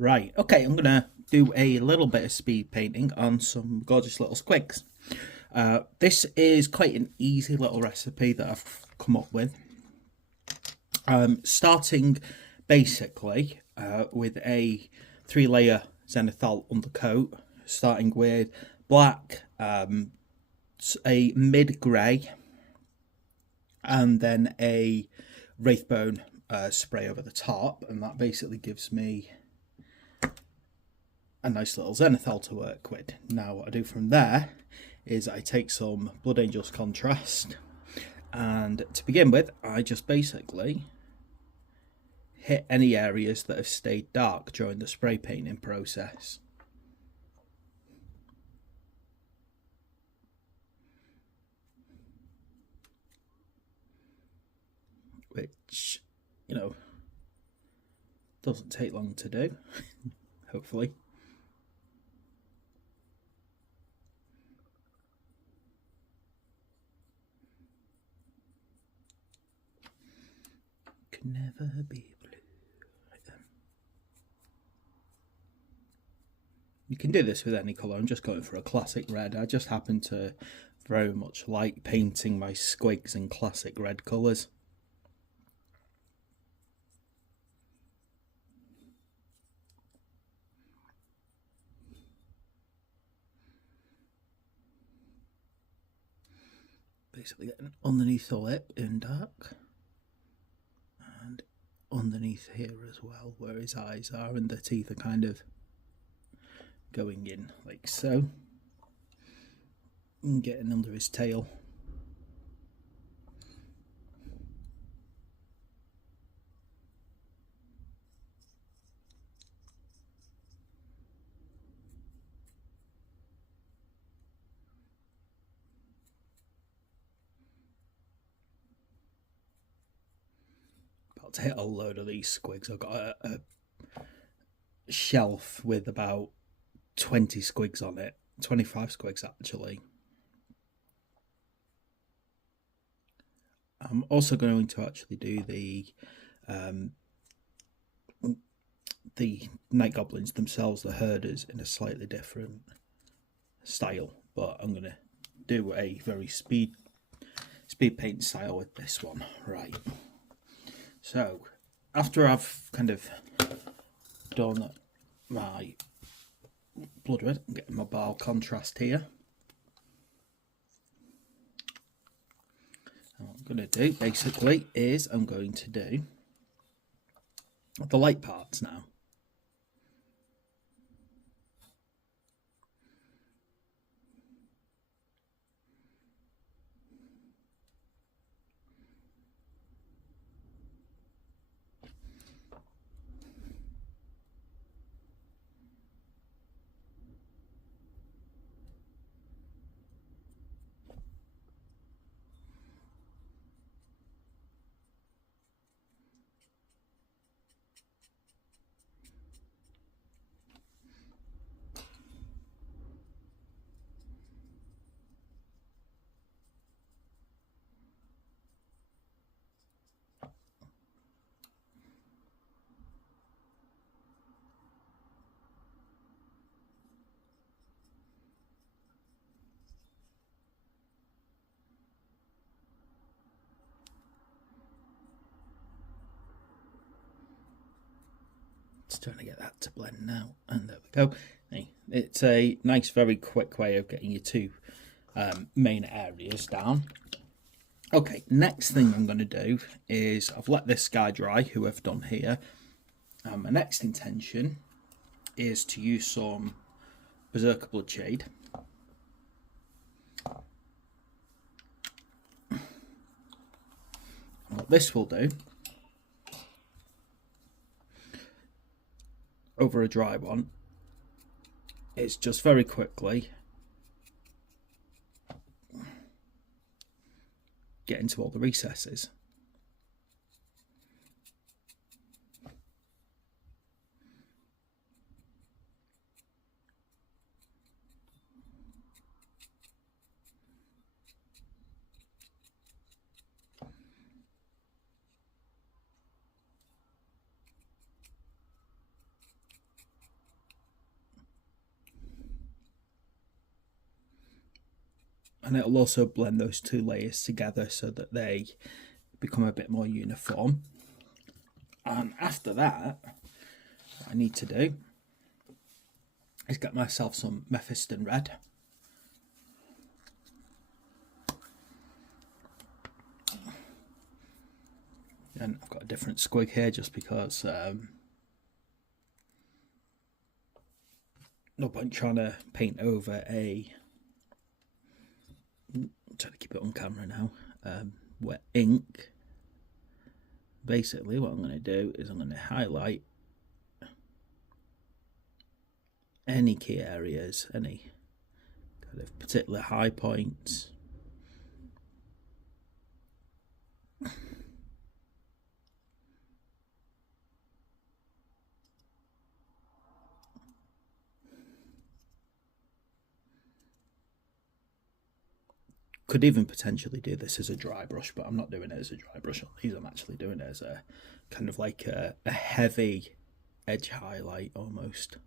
Right, okay, I'm gonna do a little bit of speed painting on some gorgeous little squigs. This is quite an easy little recipe that I've come up with. Starting basically with a 3-layer zenithal undercoat, starting with black, a mid-grey, and then a wraithbone spray over the top, and that basically gives me a nice little zenithal to work with. Now what I do from there is I take some Blood Angels contrast, and to begin with I just basically hit any areas that have stayed dark during the spray painting process. Which, you know, doesn't take long to do, hopefully. Can never be blue. Right then. You can do this with any colour. I'm just going for a classic red. I just happen to very much like painting my squigs in classic red colours. Basically getting underneath the lip in dark, and underneath here as well where his eyes are, and the teeth are kind of going in like so, and getting under his tail. About to hit a load of these squigs. I've got a shelf with about 20 squigs on it, 25 squigs actually. I'm also going to actually do the night goblins themselves, the herders, in a slightly different style, but I'm going to do a very speed paint style with this one. Right, so after I've kind of done my blood red, I'm getting my bar contrast here. What I'm going to do basically is I'm going to do the light parts now. Just trying to get that to blend now, and there we go. It's a nice, very quick way of getting your two main areas down. Okay, next thing I'm going to do is I've let this guy dry, who I've done here. My next intention is to use some Berserker Bloodshade. And what this will do, over a dry one, is just very quickly get into all the recesses. and it'll also blend those two layers together so that they become a bit more uniform. And after that, what I need to do is get myself some Mephiston Red. And I've got a different squig here just because no point trying to paint over a, I'm trying to keep it on camera now, wet ink. Basically what I'm going to do is I'm going to highlight any key areas, any kind of particular high points. Could even potentially do this as a dry brush, but I'm not doing it as a dry brush on these. I'm actually doing it as a kind of like a heavy edge highlight almost.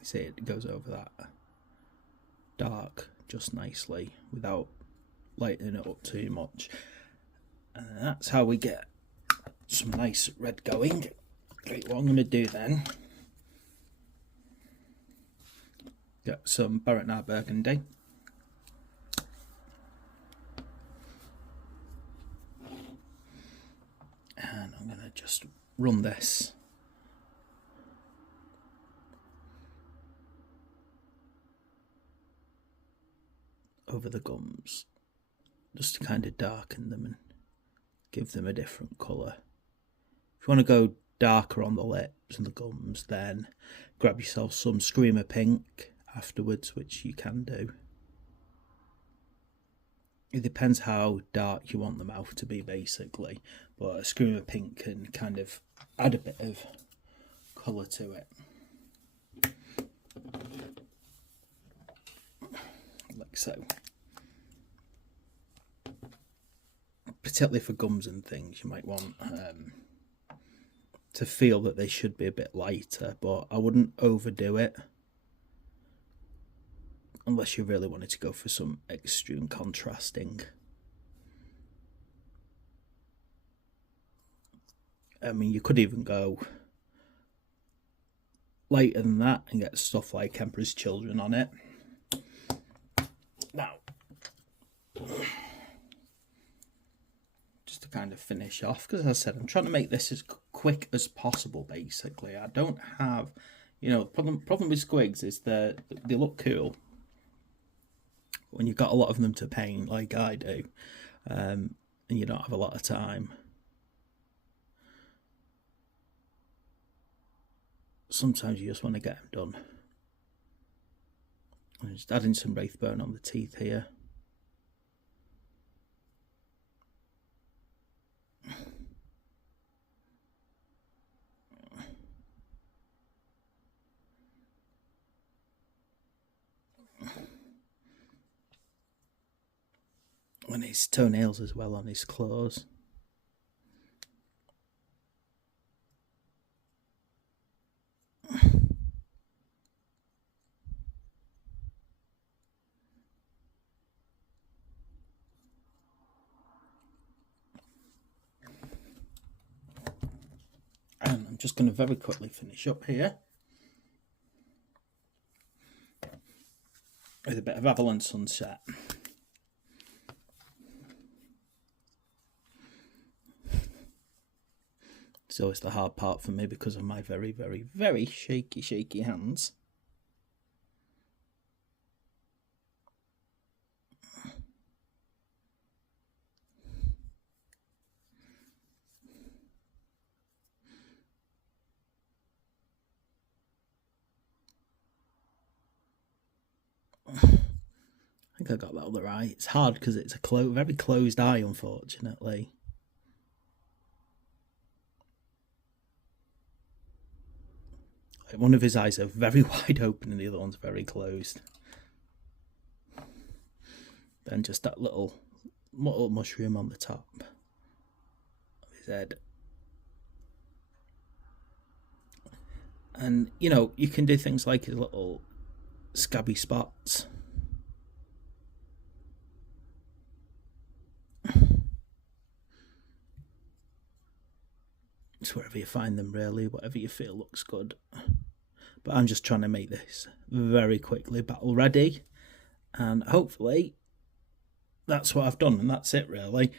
See, it goes over that dark just nicely without lightening it up too much, and that's how we get some nice red going. Right, what I'm going to do then, get some Baratnar Burgundy, and I'm going to just run this over the gums just to kind of darken them and give them a different colour. If you want to go darker on the lips and the gums, then grab yourself some Screamer Pink afterwards, which you can do. It depends how dark you want the mouth to be basically, but a Screamer Pink can kind of add a bit of colour to it. Like so. Particularly for gums and things, you might want to feel that they should be a bit lighter, but I wouldn't overdo it unless you really wanted to go for some extreme contrasting. I mean, you could even go lighter than that and get stuff like Emperor's Children on it. Now, just to kind of finish off, because as I said, I'm trying to make this as quick as possible basically. I don't have, you know, the problem with squigs is that they look cool when you've got a lot of them to paint like I do, and you don't have a lot of time. Sometimes you just want to get them done. I'm just adding some Wraithbone on the teeth here. And his toenails as well on his claws. And I'm just going to very quickly finish up here with a bit of Avalon Sunset. It's always the hard part for me because of my very, very, very shaky hands. I think I got that all right. It's hard because it's a very closed eye, unfortunately. One of his eyes are very wide open and the other one's very closed. Then just that little mushroom on the top of his head. And, you know, you can do things like his little scabby spots. It's wherever you find them, really, whatever you feel looks good. But I'm just trying to make this very quickly battle ready, and hopefully that's what I've done, and that's it, really.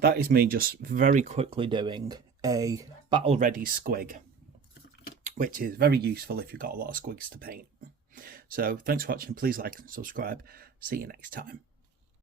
That is me just very quickly doing a battle ready squig, which is very useful if you've got a lot of squigs to paint. So thanks for watching. Please like and subscribe. See you next time.